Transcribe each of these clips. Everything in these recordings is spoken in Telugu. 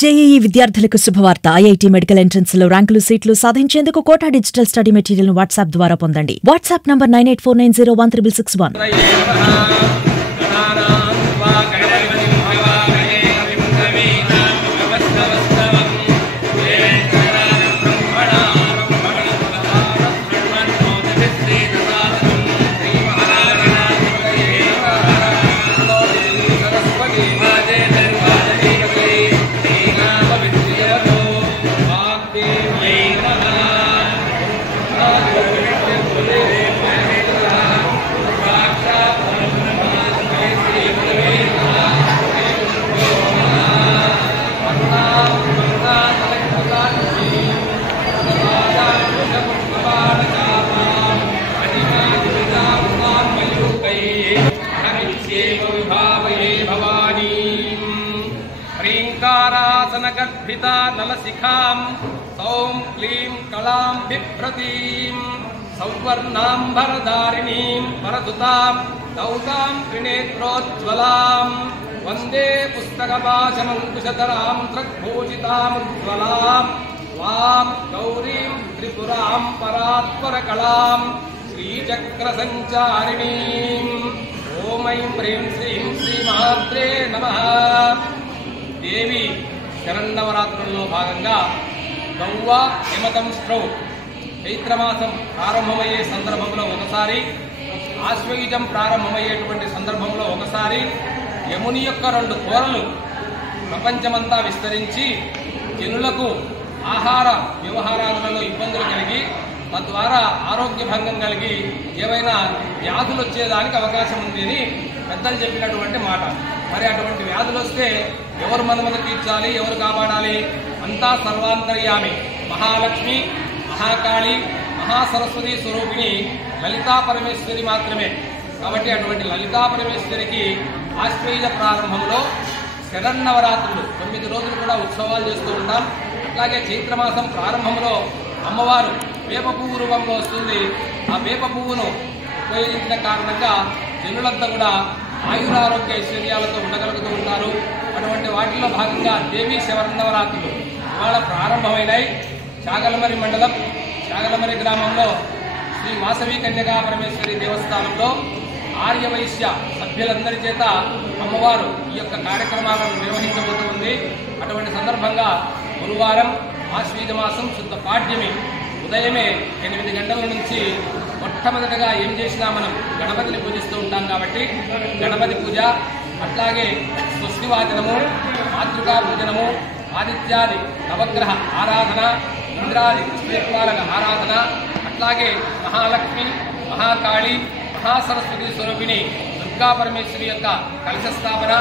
జేఈఈ విద్యార్థులకు శుభవార్త. ఐఐటీ మెడికల్ ఎంట్రన్స్ లో ర్యాంకులు సీట్లు సాధించేందుకు కోటా డిజిటల్ స్టడీ మెటీరియల్ ను వాట్సాప్ ద్వారా పొందండి. WhatsApp number 9849016661. गर्भिता नलशिखां सौं क्लीं कलां बिभ्रतीं सौवर्णाम्बरधारिणीं वरदुतां दौतां त्रिनेत्रोज्ज्वलां वन्दे पुस्तकपाशमङ्कुशधरां त्रिभूषितामुज्ज्वलां वां गौरीं त्रिपुरां परात्परकलां श्रीचक्रसञ्चारिणीं ॐ ऐं ह्रीं श्रीं श्रीमात्रे नमः. देवी శరన్నవరాత్రుల్లో భాగంగా గౌవ హిమతంస్ట్రౌ చైత్రమాసం ప్రారంభమయ్యే సందర్భంలో ఒకసారి, ఆశ్వయుజం ప్రారంభమయ్యేటువంటి సందర్భంలో ఒకసారి యముని యొక్క 2 కోరలు ప్రపంచమంతా విస్తరించి జనులకు ఆహార వ్యవహారాలలో ఇబ్బందులు కలిగి తద్వారా ఆరోగ్య భంగం కలిగి ఏవైనా వ్యాధులు వచ్చేదానికి అవకాశం ఉంది అని పెద్దలు చెప్పినటువంటి మాట. మరి అటువంటి వ్యాధులు వస్తే ఎవరు మనమును తీర్చాలి, ఎవరు కాపాడాలి? అంతా సర్వాంతర్యామి మహాలక్ష్మి, మహాకాళి, మహాసరస్వతి స్వరూపిణి లలితా పరమేశ్వరి మాత్రమే. కాబట్టి అటువంటి లలితా పరమేశ్వరికి ఆశ్వయుజ ప్రారంభంలో శరన్నవరాత్రులు 9 రోజులు కూడా ఉత్సవాలు చేస్తూ ఉంటాం. అట్లాగే చైత్రమాసం ప్రారంభంలో అమ్మవారు వేప పువ్వు రూపంలో వస్తుంది. ఆ వేప పువ్వును ఉపయోగించిన కారణంగా జనులంతా కూడా ఆయురారోగ్య ఐశ్వర్యాలతో ఉండగలుగుతూ ఉంటారు. అటువంటి వాటిలో భాగంగా దేవీ శరన్నవరాత్రులు ఇవాళ ప్రారంభమైనాయి. చాగలమరి మండలం చాగలమరి గ్రామంలో శ్రీ వాసవి కన్యకా పరమేశ్వరి దేవస్థానంలో ఆర్యవైశ్య సభ్యులందరి చేత అమ్మవారు ఈ యొక్క కార్యక్రమాలను నిర్వహించబోతుంది. అటువంటి సందర్భంగా గురువారం ఆశ్వీజ మాసం శుద్ధ పాడ్యమి ఉదయమే 8 గంటల నుంచి మొట్టమొదటిగా ఏం చేసినా మనం గణపతిని పూజిస్తూ ఉంటాం. కాబట్టి గణపతి పూజ, అట్లాగే స్వస్తివాచనము, మాతృకా పూజనము, ఆదిత్యాది నవగ్రహ ఆరాధన, ఇంద్రాది శ్రీపాలక ఆరాధన, అట్లాగే మహాలక్ష్మి, మహాకాళి, మహాసరస్వతి స్వరూపిణి దుర్గా పరమేశ్వరి యొక్క కలశ స్థాపన,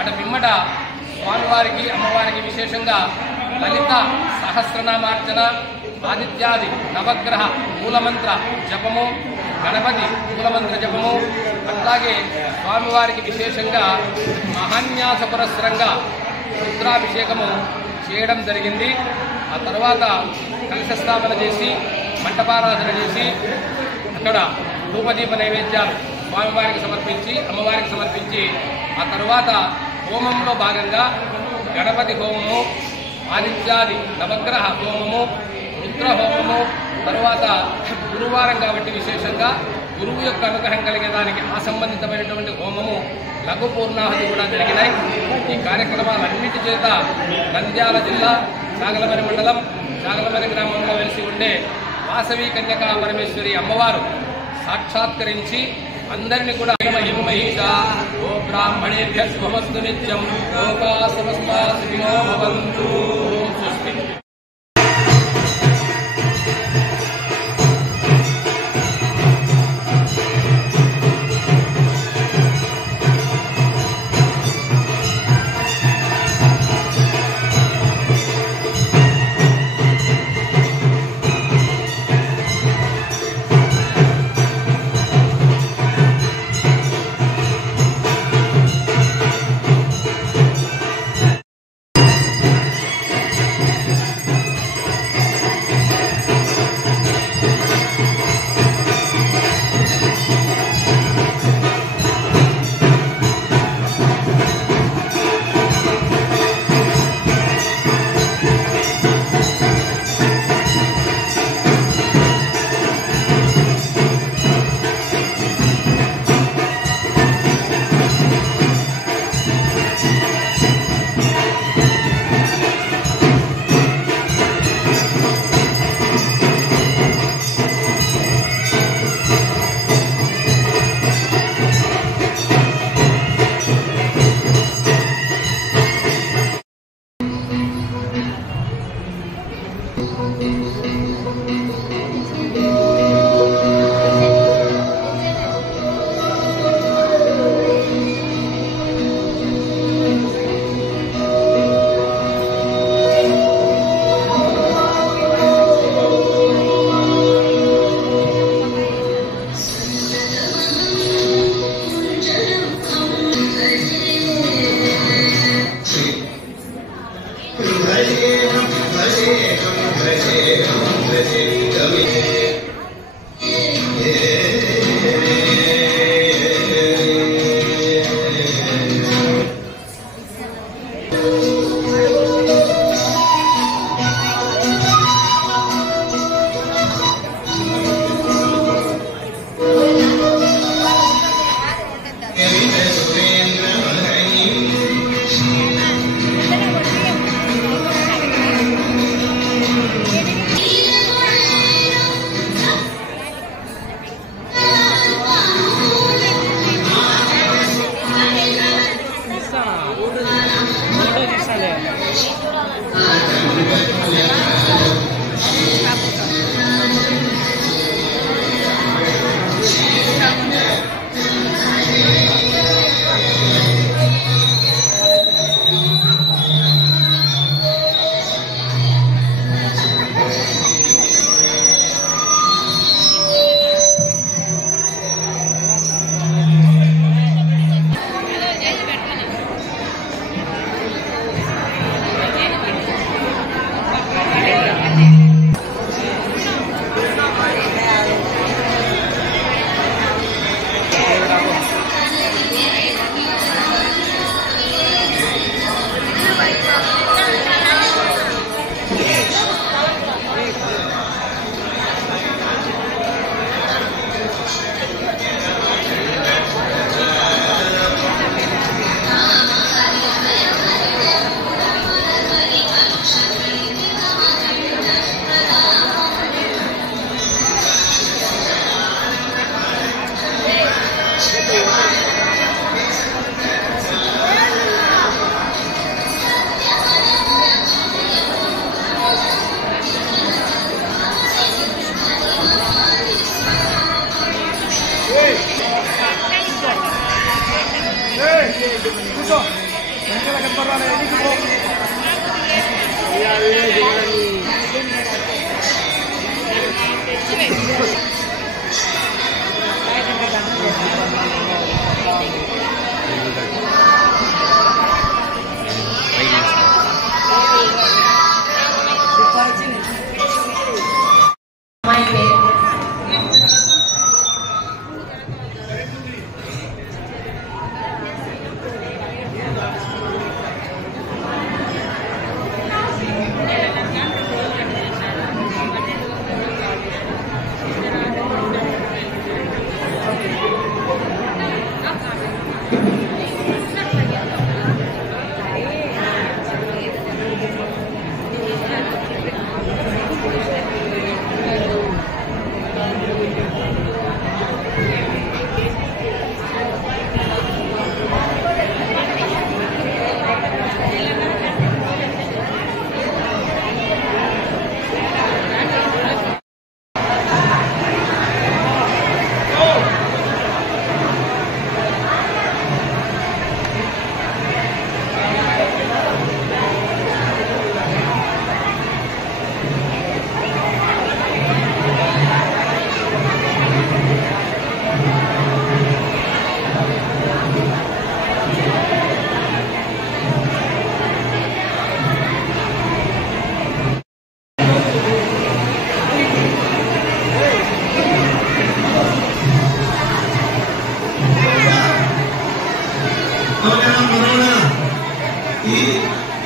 అటు పిమ్మట స్వామివారికి అమ్మవారికి విశేషంగా లలిత సహస్రనామార్చన, ఆదిత్యాది నవగ్రహ మూలమంత్ర జపము, గణపతి మూలమంత్ర జపము, అట్లాగే స్వామివారికి విశేషంగా మహాన్యాస పురస్సరంగా రుద్రాభిషేకము చేయడం జరిగింది. ఆ తర్వాత కలశస్థాపన చేసి మంటపారాధన చేసి అక్కడ ధూపదీప నైవేద్యాలు స్వామివారికి సమర్పించి అమ్మవారికి సమర్పించి ఆ తర్వాత హోమంలో భాగంగా గణపతి హోమము, ఆదిత్యాది నవగ్రహ హోమము, రుద్ర హోమము, తరువాత గురువారం కాబట్టి విశేషంగా గురువు యొక్క అనుగ్రహం కలిగేదానికి ఆ సంబంధితమైనటువంటి హోమము, లఘు పూర్ణాహుతి కూడా జరిగినాయి. ఈ కార్యక్రమాలన్నిటి చేత నంద్యాల జిల్లా చాగలమరి మండలం చాగలమరి గ్రామంలో వెలిసి ఉండే వాసవి కన్యకా పరమేశ్వరి అమ్మవారు సాక్షాత్కరించి అందరినీ కూడా ఓ బ్రాహ్మణేభ్యః శుభమస్తు నిత్యం లోకా సమస్తా సుఖినో భవంతు. ఓం స్వస్తి.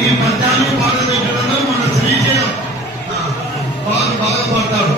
ఈ పద్యాలు పాట దగ్గరలో మన శ్రీశైలం బాగా పాడతాడు.